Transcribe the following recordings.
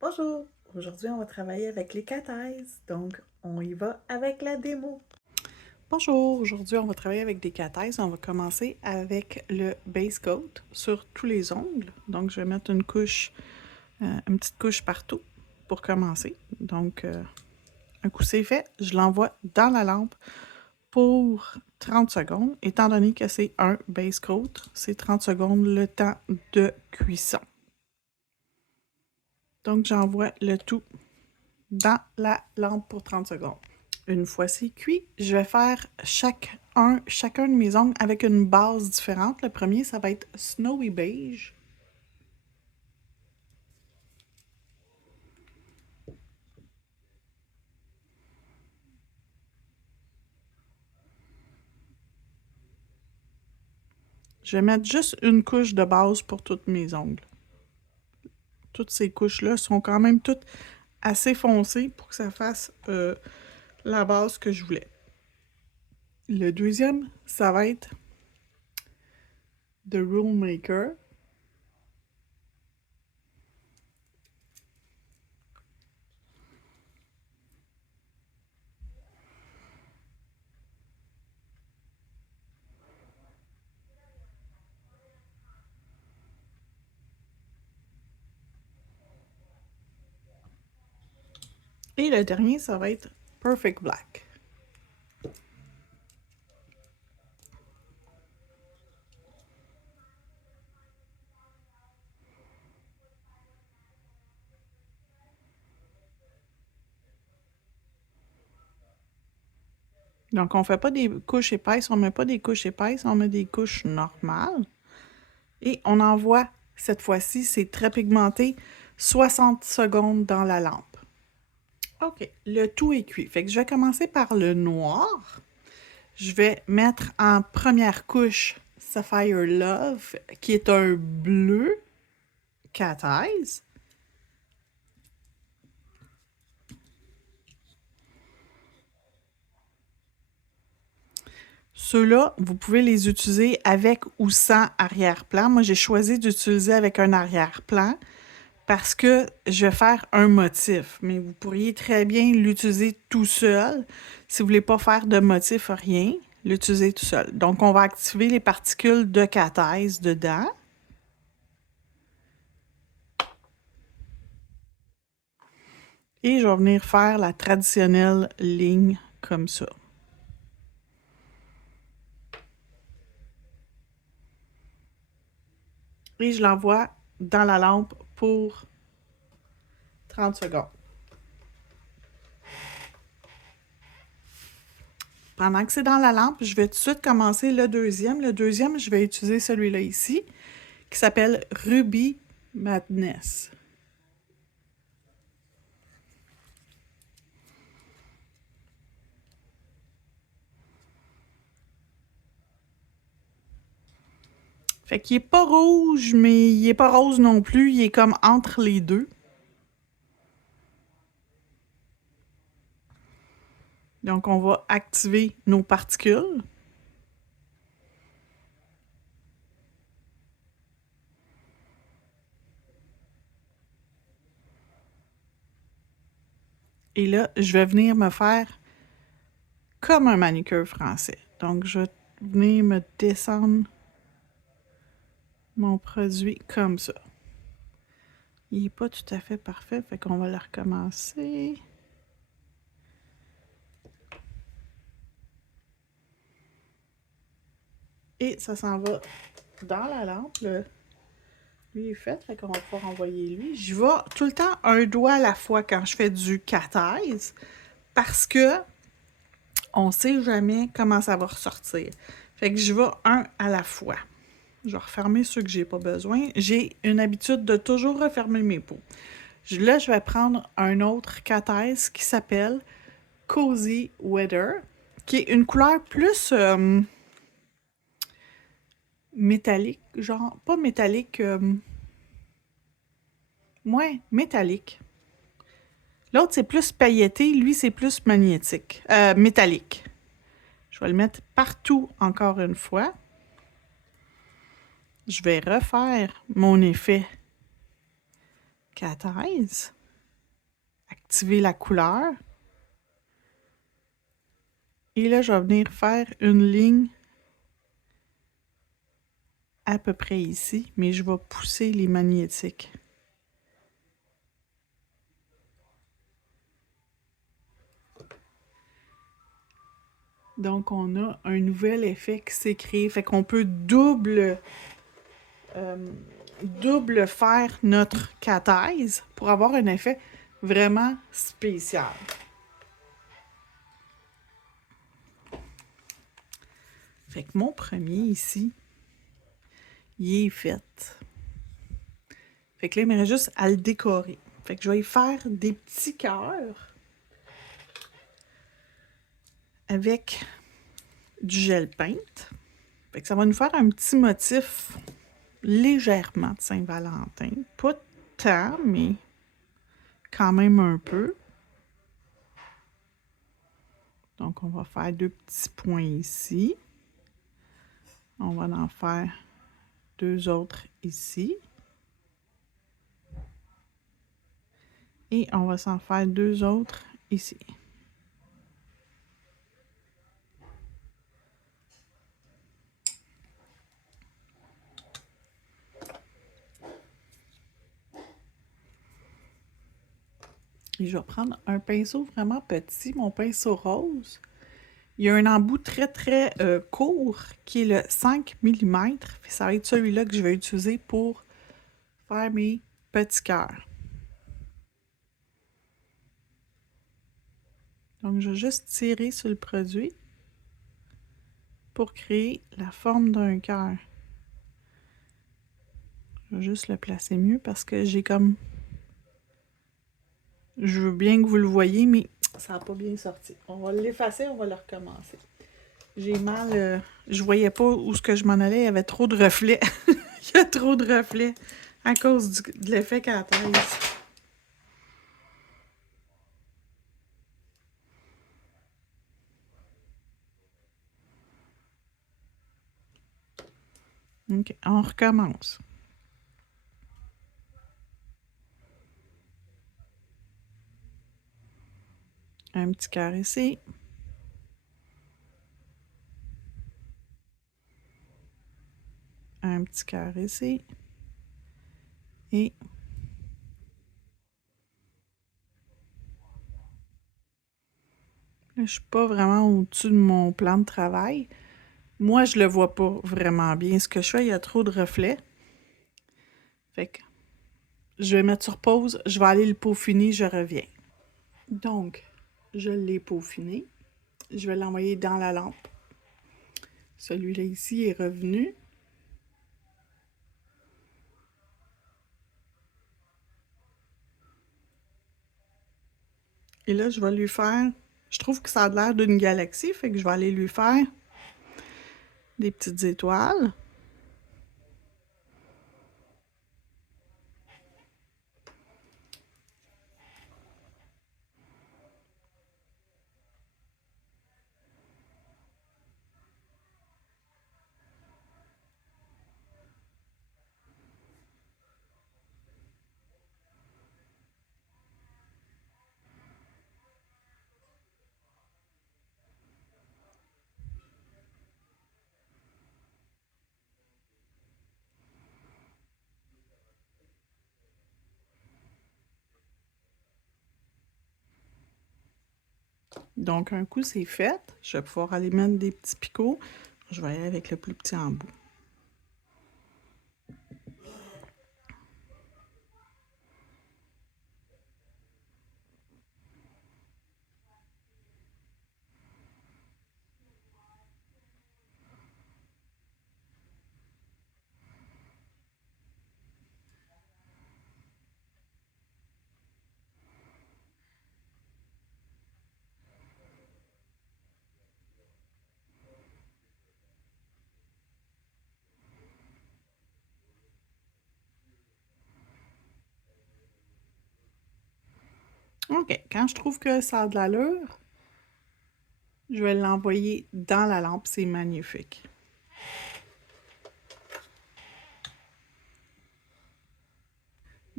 Bonjour! Aujourd'hui, on va travailler avec les cathèses, donc on y va avec la démo. Bonjour! Aujourd'hui, on va travailler avec des cathèses. On va commencer avec le base coat sur tous les ongles. Donc, je vais mettre une petite couche partout pour commencer. Donc, un coup c'est fait, je l'envoie dans la lampe pour 30 secondes. Étant donné que c'est un base coat, c'est 30 secondes le temps de cuisson. Donc, j'envoie le tout dans la lampe pour 30 secondes. Une fois c'est cuit, je vais faire chacun de mes ongles avec une base différente. Le premier, ça va être Snowy Beige. Je vais mettre juste une couche de base pour tous mes ongles. Toutes ces couches-là sont quand même toutes assez foncées pour que ça fasse la base que je voulais. Le deuxième, ça va être The Rule Maker. Et le dernier, ça va être Perfect Black. Donc, on ne fait pas des couches épaisses, on ne met pas des couches épaisses, on met des couches normales. Et on envoie, cette fois-ci, c'est très pigmenté, 60 secondes dans la lampe. OK, le tout est cuit. Fait que je vais commencer par le noir. Je vais mettre en première couche Sapphire Love, qui est un bleu cat eyes. Ceux-là, vous pouvez les utiliser avec ou sans arrière-plan. Moi, j'ai choisi d'utiliser avec un arrière-plan parce que je vais faire un motif. Mais vous pourriez très bien l'utiliser tout seul. Si vous ne voulez pas faire de motif, rien, l'utiliser tout seul. Donc, on va activer les particules de cathèse dedans. Et je vais venir faire la traditionnelle ligne comme ça. Et je l'envoie dans la lampe pour 30 secondes. Pendant que c'est dans la lampe, je vais tout de suite commencer le deuxième. Le deuxième, je vais utiliser celui-là ici, qui s'appelle Ruby Madness. Fait qu'il est pas rouge, mais il est pas rose non plus. Il est comme entre les deux. Donc, on va activer nos particules. Et là, je vais venir me faire comme un manucure français. Donc, je vais venir me descendre mon produit comme ça. Il n'est pas tout à fait parfait, fait qu'on va le recommencer. Et ça s'en va dans la lampe. Lui est fait, fait qu'on va pouvoir envoyer lui. Je vais tout le temps un doigt à la fois quand je fais du cathèse parce que on sait jamais comment ça va ressortir. Fait que je vais un à la fois. Je vais refermer ceux que j'ai pas besoin. J'ai une habitude de toujours refermer mes pots. Là, je vais prendre un autre cathèse qui s'appelle Cozy Weather, qui est une couleur plus métallique, genre, pas métallique, moins métallique. L'autre, c'est plus pailleté, lui, c'est plus magnétique, métallique. Je vais le mettre partout encore une fois. Je vais refaire mon effet cathèse. activer la couleur. Et là, je vais venir faire une ligne à peu près ici, mais je vais pousser les magnétiques. Donc, on a un nouvel effet qui s'est créé. Fait qu'on peut double faire notre cathèse pour avoir un effet vraiment spécial. Fait que mon premier ici, il est fait. Fait que là, il me reste juste à le décorer. Fait que je vais y faire des petits cœurs avec du gel paint. Fait que ça va nous faire un petit motif légèrement de Saint-Valentin. Pas tant, mais quand même un peu. Donc, on va faire 2 petits points ici. On va en faire 2 autres ici. Et on va s'en faire 2 autres ici. Et je vais prendre un pinceau vraiment petit, mon pinceau rose. Il y a un embout très court qui est le 5 mm. Ça va être celui-là que je vais utiliser pour faire mes petits cœurs. Donc, je vais juste tirer sur le produit pour créer la forme d'un cœur. Je vais juste le placer mieux parce que j'ai comme... Je veux bien que vous le voyez, mais ça n'a pas bien sorti. On va l'effacer, on va le recommencer. J'ai mal... je voyais pas où ce que je m'en allais, il y avait trop de reflets. Il y a trop de reflets à cause de l'effet cathèse. OK, on recommence. Un petit cœur ici. Un petit cœur ici. Et là, je ne suis pas vraiment au-dessus de mon plan de travail. Moi, je le vois pas vraiment bien. Ce que je fais, il y a trop de reflets. Fait que je vais mettre sur pause. Je vais aller le peaufiner. Je reviens. Donc, je l'ai peaufiné. Je vais l'envoyer dans la lampe. Celui-là ici est revenu. Et là, je vais lui faire... Je trouve que ça a l'air d'une galaxie, fait que je vais aller lui faire des petites étoiles. Donc, un coup, c'est fait. Je vais pouvoir aller mettre des petits picots. Je vais aller avec le plus petit en bout. OK. Quand je trouve que ça a de l'allure, je vais l'envoyer dans la lampe. C'est magnifique.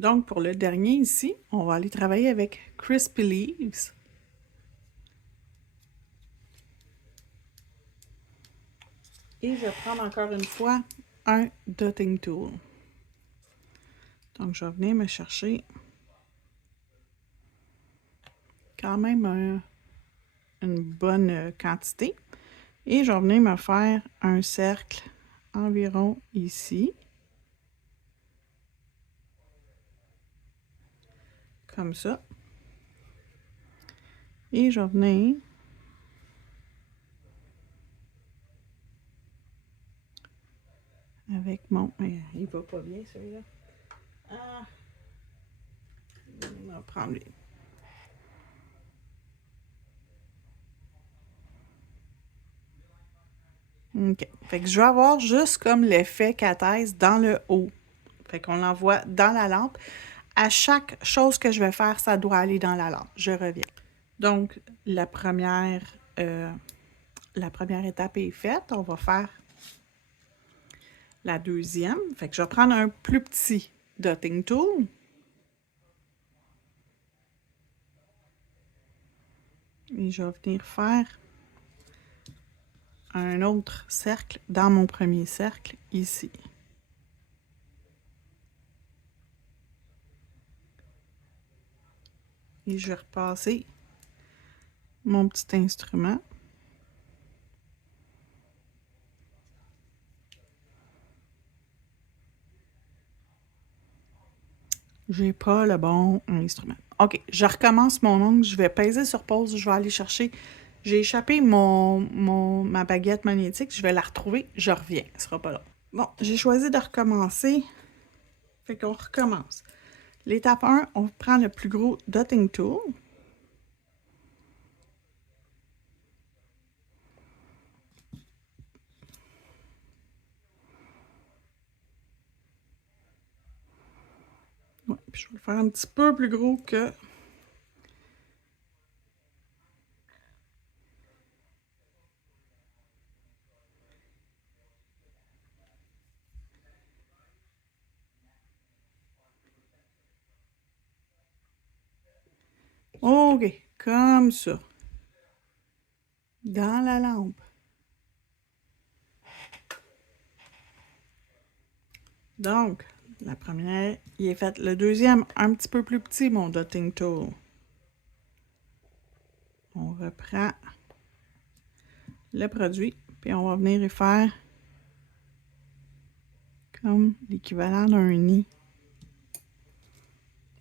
Donc, pour le dernier ici, on va aller travailler avec Crispy Leaves. Et je vais prendre encore une fois un dotting tool. Donc, je vais venir me chercher quand même une bonne quantité. Et je vais venir me faire un cercle environ ici. Comme ça. Et je vais venir avec mon... Il va pas bien celui-là. Ah. On va prendre lui. OK. Fait que je vais avoir juste comme l'effet cathèse dans le haut. Fait qu'on l'envoie dans la lampe. À chaque chose que je vais faire, ça doit aller dans la lampe. Je reviens. Donc, la première étape est faite. On va faire la deuxième. Fait que je vais prendre un plus petit dotting tool. Et je vais venir faire un autre cercle dans mon premier cercle ici. Et je vais repasser mon petit instrument. J'ai pas le bon instrument. OK, je recommence mon ongle. Je vais peser sur pause. Je vais aller chercher. J'ai échappé ma baguette magnétique. Je vais la retrouver. Je reviens. Ce sera pas long. Bon, j'ai choisi de recommencer. Fait qu'on recommence. L'étape 1, on prend le plus gros dotting tool. Ouais, puis je vais le faire un petit peu plus gros que... OK, comme ça. Dans la lampe. Donc, la première, il est fait. Le deuxième, un petit peu plus petit, mon dotting tool. On reprend le produit, puis on va venir y faire comme l'équivalent d'un nid.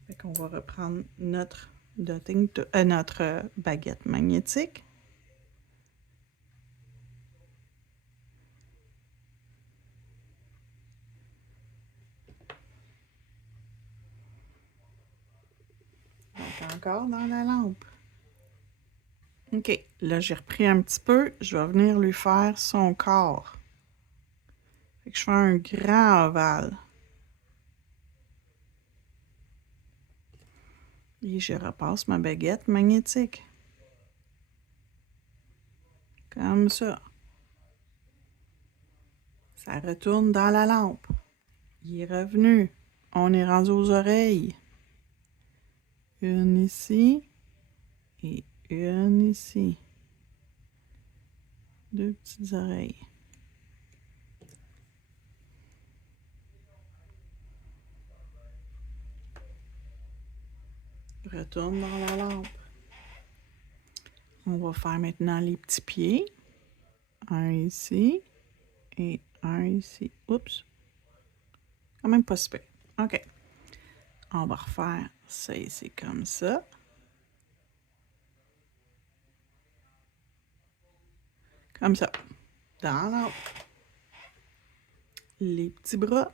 Fait qu'on va reprendre notre notre baguette magnétique. Donc encore dans la lampe. OK, là j'ai repris un petit peu, je vais venir lui faire son corps. Fait que je fais un grand ovale. Et je repasse ma baguette magnétique. Comme ça. Ça retourne dans la lampe. Il est revenu. On est rendu aux oreilles. Une ici et une ici. Deux petites oreilles. Retourne dans la lampe. On va faire maintenant les petits pieds. Un ici et un ici. Oups. Quand même pas super. OK. On va refaire ça ici comme ça. Comme ça. Dans la lampe. Les petits bras.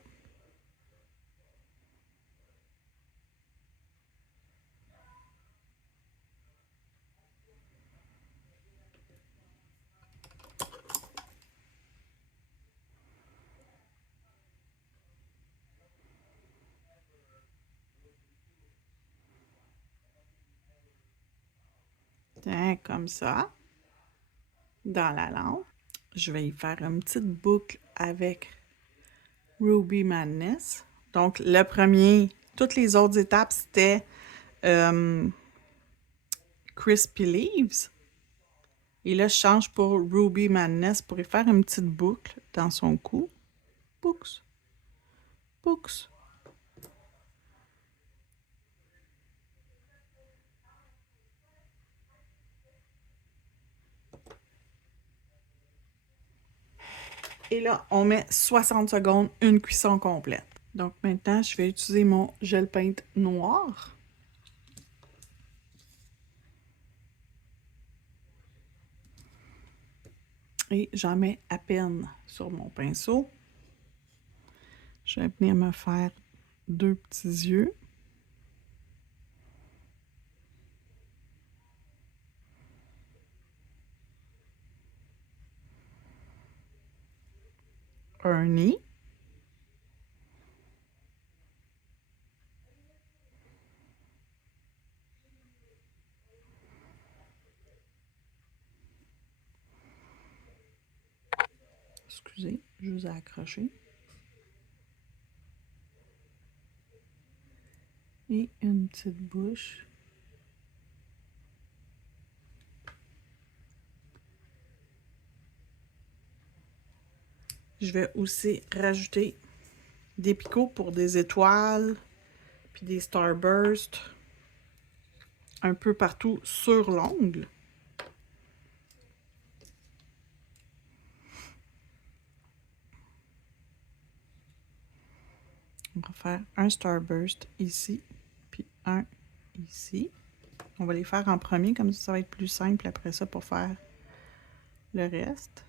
Tiens, comme ça. Dans la lampe. Je vais y faire une petite boucle avec Ruby Madness. Donc, le premier, Toutes les autres étapes, c'était Crispy Leaves. Et là, je change pour Ruby Madness pour y faire une petite boucle dans son cou. Boucs. Boucs. Et là, on met 60 secondes, une cuisson complète. Donc maintenant, je vais utiliser mon gel peinte noir. Et j'en mets à peine sur mon pinceau. Je vais venir me faire 2 petits yeux. Un nez. Excusez, je vous ai accroché. Et une petite bouche. Je vais aussi rajouter des picots pour des étoiles, puis des starbursts, un peu partout sur l'ongle. On va faire un starburst ici, puis un ici. On va les faire en premier, comme ça va être plus simple après ça pour faire le reste.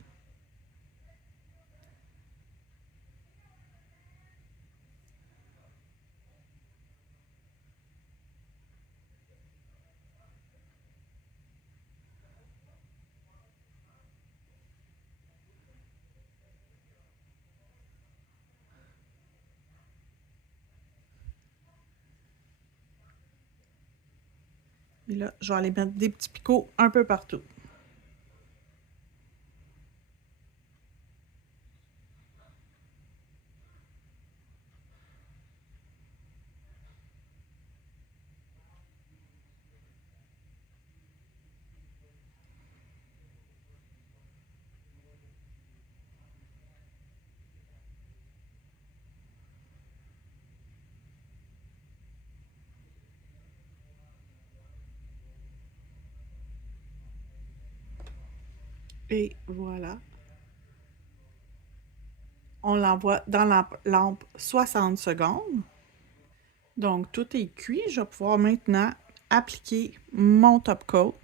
Et là, je vais aller mettre des petits picots un peu partout. Et voilà. On l'envoie dans la lampe 60 secondes. Donc, tout est cuit. Je vais pouvoir maintenant appliquer mon top coat.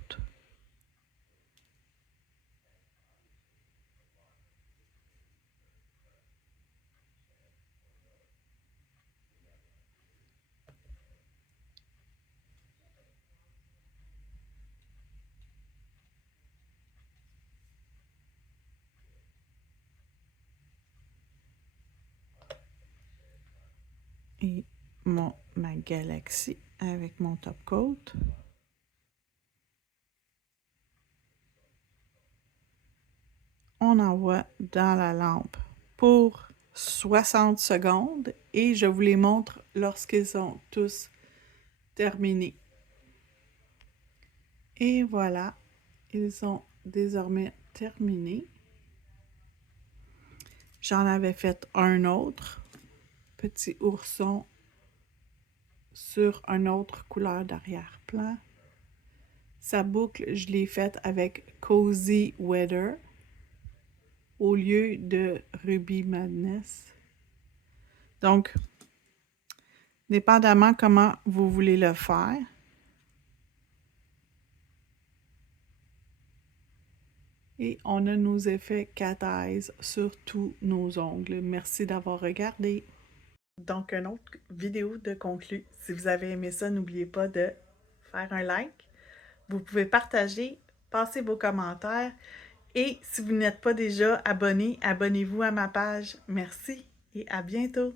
Et ma galaxie avec mon top coat. On envoie dans la lampe pour 60 secondes et je vous les montre lorsqu'ils sont tous terminés. Et voilà, ils sont désormais terminés. J'en avais fait un autre, petit ourson sur une autre couleur d'arrière-plan. Sa boucle, je l'ai faite avec Cozy Weather au lieu de Ruby Madness. Donc, dépendamment comment vous voulez le faire, et on a nos effets cat eyes sur tous nos ongles. Merci d'avoir regardé. Donc, une autre vidéo de conclu. Si vous avez aimé ça, n'oubliez pas de faire un like. Vous pouvez partager, passer vos commentaires. Et si vous n'êtes pas déjà abonné, abonnez-vous à ma page. Merci et à bientôt.